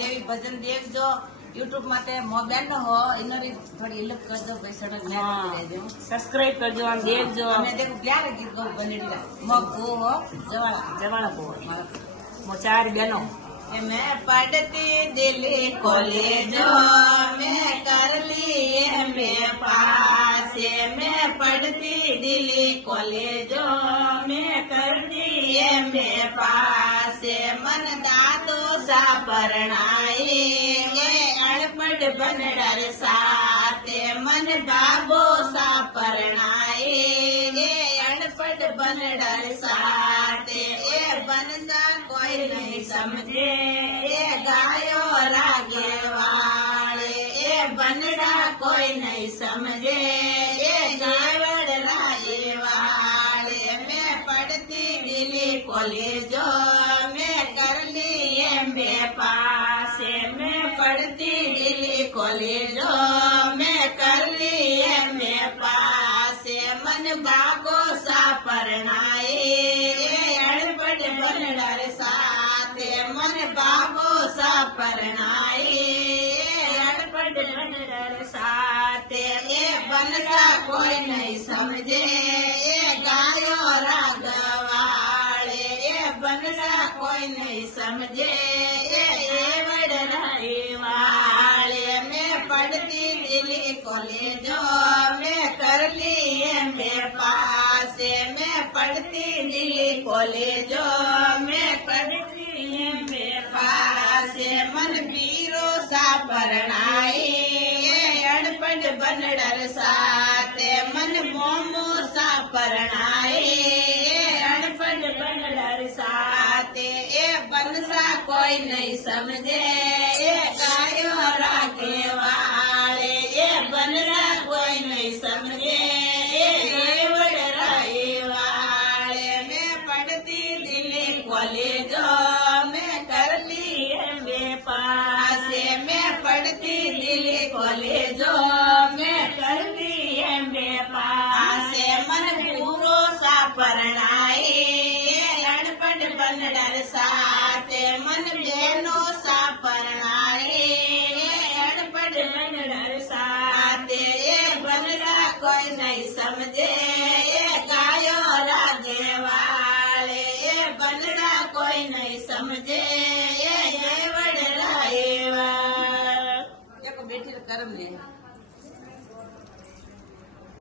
देवी भजन देखजो YouTube माते mobile no हो इनरी थोड़ी हेल्प कर दो भाई सड़क ने देजो सब्सक्राइब करजो અને देखजो અને देखो प्यार गीत गो बनेड़ा मगो हो जवाड़ा को मो चार बहनों मैं पढ़ती दिल्ली कॉलेज मैं कर ली मैं पास मैं पढ़ती दिल्ली कॉलेज मैं करती मैं पास मन दादो सा परणाई अनपढ़ बनडर साथे मन बाबो सा परणाई अनपढ़ बनडर साथे ए बनसा कोई नहीं समझे ए गायो रागे वाले ए बनडा कोई नहीं समझे ए गावड़ रागे वाले मैं पढ़ती दिल्ली कॉलेजो मैं कर ली एमए पास मैं पढ़ती दिल्ली कॉलेजो मैं कर ली एमए पास मन बागो सा परणाए अड़बड़ बनडर साथे मन बाबो सा परणाए अड़बड़ बनडर साथे ए बनसा कोई नहीं समझे ए गायो रागवाड़े ए बनसा कोई नहीं समझे ए वडराई वाले मैं पढ़ती दिल्ली कॉलेजो मैं कर ली एमए पास मैं पढ़ती दिल्ली कॉलेजो मैं पढ़ती एमए पास मन पीरो सा परणाई अनपढ़ बनडर साथे मन मोमो सा परणाई अनपढ़ बनडर साथे ए बनसा कोई नहीं समझे ए गायो रागे वाले ए बनसा कोई नहीं समझे ए वडराई वाले मैं पढ़ती दिल्ली कॉलेजो मैं कर ली एमए पास मैं पढ़ती दिल्ली कॉलेजो मैं कर ली एमए पास मन पूरो सा परणाई अनपढ़ बनडर सा